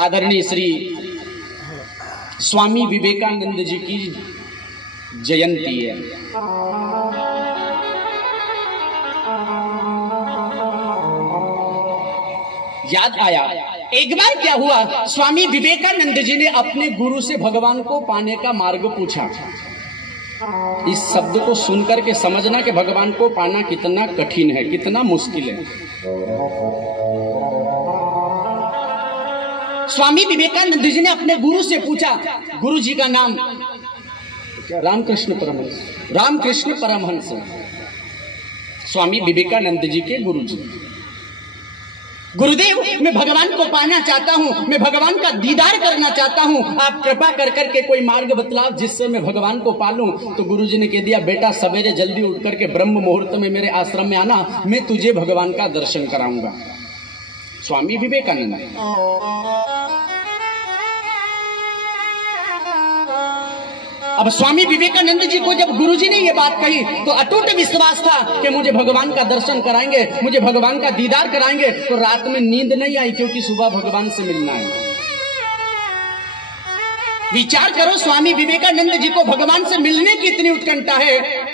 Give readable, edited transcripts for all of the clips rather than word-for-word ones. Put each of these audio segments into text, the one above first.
आदरणीय श्री स्वामी विवेकानंद जी की जयंती है। याद आया एक बार क्या हुआ, स्वामी विवेकानंद जी ने अपने गुरु से भगवान को पाने का मार्ग पूछा। इस शब्द को सुनकर के समझना कि भगवान को पाना कितना कठिन है, कितना मुश्किल है। स्वामी विवेकानंद जी ने अपने गुरु से पूछा, गुरु जी का नाम रामकृष्ण परमहंस, रामकृष्ण परमहंस स्वामी विवेकानंद जी के गुरु जी। गुरुदेव, मैं भगवान को पाना चाहता हूँ, मैं भगवान का दीदार करना चाहता हूँ, आप कृपा कर करके कोई मार्ग बतलाओ जिससे मैं भगवान को पालूं। तो गुरुजी ने कह दिया, बेटा सवेरे जल्दी उठ करके ब्रह्म मुहूर्त में मेरे आश्रम में आना, मैं तुझे भगवान का दर्शन कराऊंगा। स्वामी विवेकानंद। अब स्वामी विवेकानंद जी को जब गुरुजी ने ये बात कही तो अटूट विश्वास था कि मुझे भगवान का दर्शन कराएंगे, मुझे भगवान का दीदार कराएंगे। तो रात में नींद नहीं आई क्योंकि सुबह भगवान से मिलना है। विचार करो, स्वामी विवेकानंद जी को भगवान से मिलने की इतनी उत्कंठा है।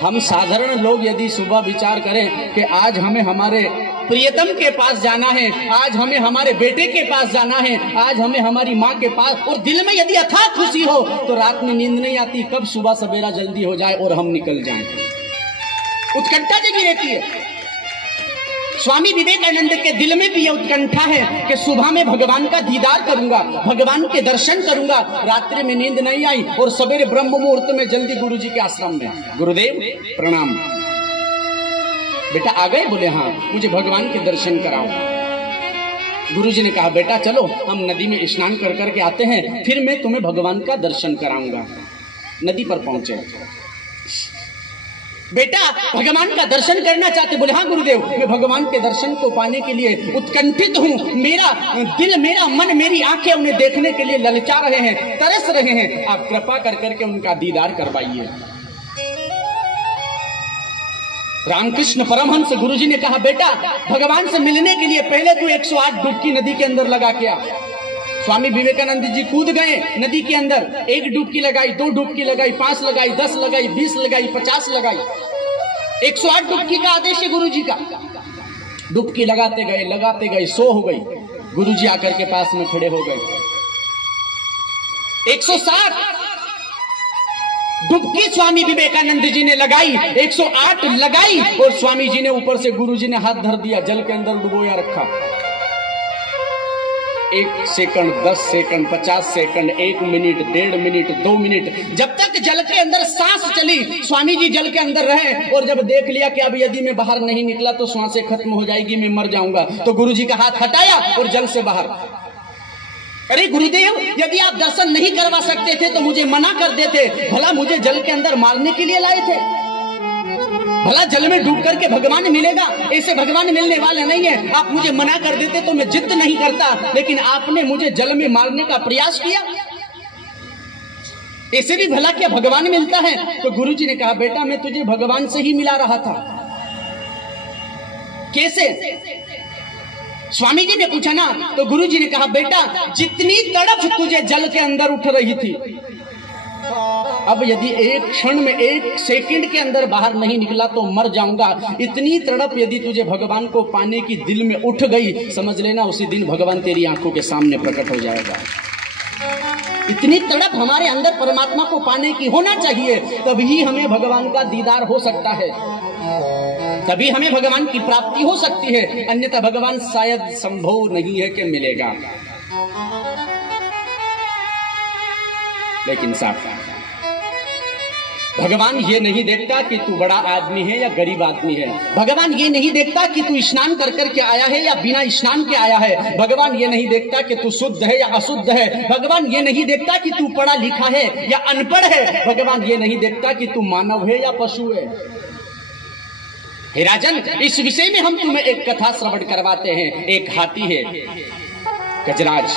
हम साधारण लोग यदि सुबह विचार करें कि आज हमें हमारे प्रियतम के पास जाना है, आज हमें हमारे बेटे के पास जाना है, आज हमें हमारी माँ के पास, और दिल में यदि अथाह खुशी हो तो रात में नींद नहीं आती, कब सुबह सवेरा जल्दी हो जाए और हम निकल जाएं। उत्कंठा जगी रहती है। स्वामी विवेकानंद के दिल में भी यह उत्कंठा है कि सुबह में भगवान का दीदार करूंगा, भगवान के दर्शन करूंगा। रात्रि में नींद नहीं आई और सवेरे ब्रह्म मुहूर्त में जल्दी गुरुजी के आश्रम में। गुरुदेव प्रणाम। बेटा आ गए? बोले हाँ, मुझे भगवान के दर्शन कराओ। गुरुजी ने कहा, बेटा चलो हम नदी में स्नान कर करके आते हैं, फिर मैं तुम्हें भगवान का दर्शन कराऊंगा। नदी पर पहुंचे। बेटा भगवान का दर्शन करना चाहते? बोले हाँ गुरुदेव, मैं भगवान के दर्शन को पाने के लिए उत्कंठित हूँ। मेरा दिल, मेरा मन, मेरी आंखें उन्हें देखने के लिए ललचा रहे हैं, तरस रहे हैं। आप कृपा कर करके उनका दीदार करवाइए। रामकृष्ण परमहंस गुरुजी ने कहा, बेटा भगवान से मिलने के लिए पहले तू 108 डुबकी नदी के अंदर लगा के आ। स्वामी विवेकानंद जी कूद गए नदी के अंदर। 1 डुबकी लगाई, 2 डुबकी लगाई, 5 लगाई, 10 लगाई, 20 लगाई, 50 लगाई। 108 डुबकी का आदेश है गुरुजी का। डुबकी लगाते गए 100 हो गई। गुरुजी आकर के पास में खड़े हो गए। 107 डुबकी स्वामी विवेकानंद जी ने लगाई, 108 लगाई और स्वामी जी ने ऊपर से गुरुजी ने हाथ धर दिया, जल के अंदर डुबोया रखा। 1 second, 10 second, 50 second, 1 minute, 1.5 minute, 2 minute, जब तक जल के अंदर सांस चली स्वामी जी जल के अंदर रहे। और जब देख लिया कि अब यदि मैं बाहर नहीं निकला तो सांसें खत्म हो जाएगी, मैं मर जाऊंगा, तो गुरुजी का हाथ हटाया और जल से बाहर। अरे गुरुदेव, यदि आप दर्शन नहीं करवा सकते थे तो मुझे मना कर देते, भला मुझे जल के अंदर मारने के लिए लाए थे? भला जल में डूब करके भगवान मिलेगा? ऐसे भगवान मिलने वाले नहीं है। आप मुझे मना कर देते तो मैं जिद नहीं करता, लेकिन आपने मुझे जल में मारने का प्रयास किया। ऐसे भी भला क्या भगवान मिलता है? तो गुरुजी ने कहा, बेटा मैं तुझे भगवान से ही मिला रहा था। कैसे? स्वामी जी ने पूछा ना, तो गुरुजी ने कहा, बेटा जितनी तड़प तुझे जल के अंदर उठ रही थी, अब यदि 1 क्षण में 1 सेकंड के अंदर बाहर नहीं निकला तो मर जाऊंगा। इतनी तड़प यदि तुझे भगवान को पाने की दिल में उठ गई, समझ लेना उसी दिन भगवान तेरी आंखों के सामने प्रकट हो जाएगा। इतनी तड़प हमारे अंदर परमात्मा को पाने की होना चाहिए, तभी हमें भगवान का दीदार हो सकता है, तभी हमें भगवान की प्राप्ति हो सकती है। अन्यथा भगवान शायद संभव नहीं है कि मिलेगा। लेकिन साफ भगवान ये नहीं देखता कि तू बड़ा आदमी है या गरीब आदमी है। भगवान ये नहीं देखता कि तू स्नान कर करके आया है या बिना स्नान के आया है। भगवान ये नहीं देखता कि तू शुद्ध है या अशुद्ध है। भगवान ये नहीं देखता कि तू पढ़ा लिखा है या अनपढ़ है। भगवान ये नहीं देखता कि तू मानव है या पशु है। हे राजन, इस विषय में हम तुम्हें एक कथा श्रवण करवाते हैं। एक हाथी है, गजराज।